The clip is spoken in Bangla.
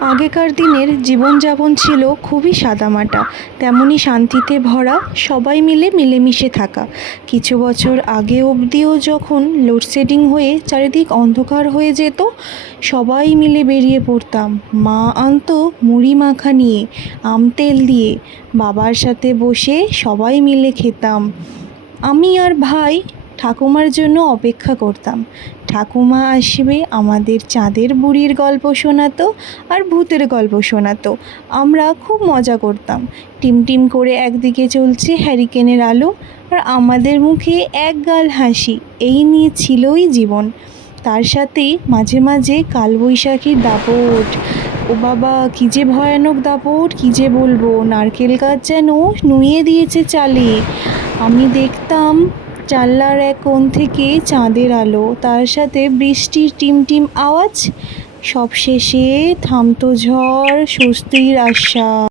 আগেকার দিনের জীবনযাপন ছিল খুবই সাদামাটা, তেমনই শান্তিতে ভরা, সবাই মিলে মিলেমিশে থাকা। কিছু বছর আগে অবধিও যখন লোডশেডিং হয়ে চারিদিক অন্ধকার হয়ে যেত, সবাই মিলে বেরিয়ে পড়তাম। মা আনতো মুড়ি মাখা নিয়ে, আম তেল দিয়ে, বাবার সাথে বসে সবাই মিলে খেতাম। আমি আর ভাই ঠাকুমার জন্য অপেক্ষা করতাম। ঠাকুমা আসবে, আমাদের চাঁদের বুড়ির গল্প শোনাতো আর ভূতের গল্প শোনাতো। আমরা খুব মজা করতাম। টিমটিম করে একদিকে চলছে হ্যারিকেনের আলো, আর আমাদের মুখে একগাল হাসি। এই নিয়ে ছিলই জীবন। তার সাথে মাঝে মাঝে কালবৈশাখীর দাপট। ও বাবা, কী যে ভয়ানক দাপট, কী যে বলবো! নারকেল গাছ যেন নুয়ে দিয়েছে চালে। আমি দেখতাম জানলার এক কোণ থেকে চাঁদের আলো, তার সাথে বৃষ্টির টিমটিম আওয়াজ। সবশেষে থামতো ঝড়, স্বস্তির আশ্বাস।